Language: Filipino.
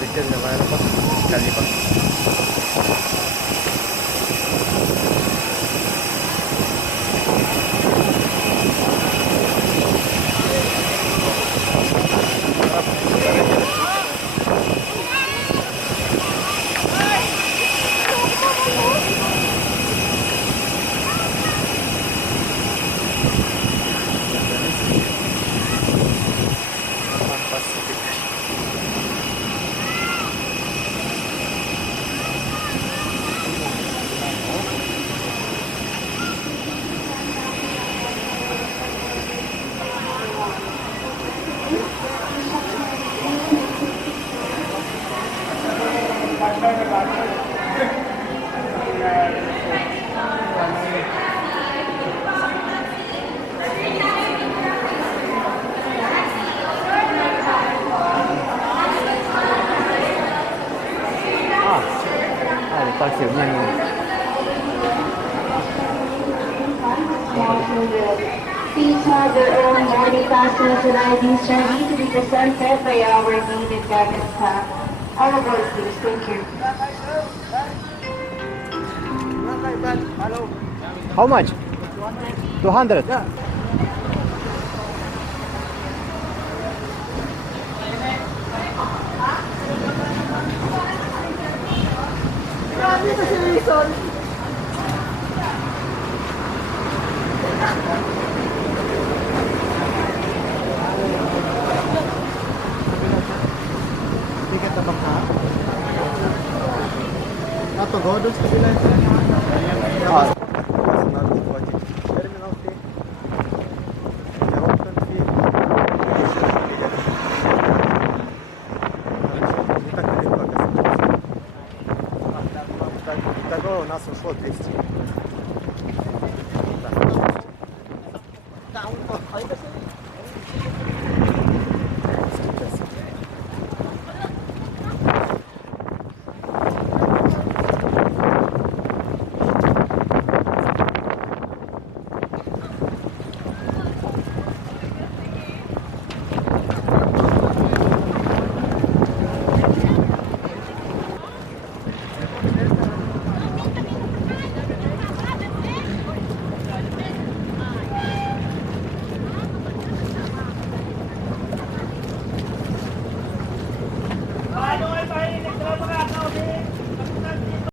Proletario в аэропорт. Калифа. Так, Please have your own boarding passes and IDs ready to be presented by our needed guidance staff. All aboard, please. Thank you. How much? 200? Yeah. Dito si Wilson. Tiket na bangka? Go doon sa kabila. Надо заплатить. Терминал фи. Опшн фи. Не так далеко. Итого у нас ушло 200.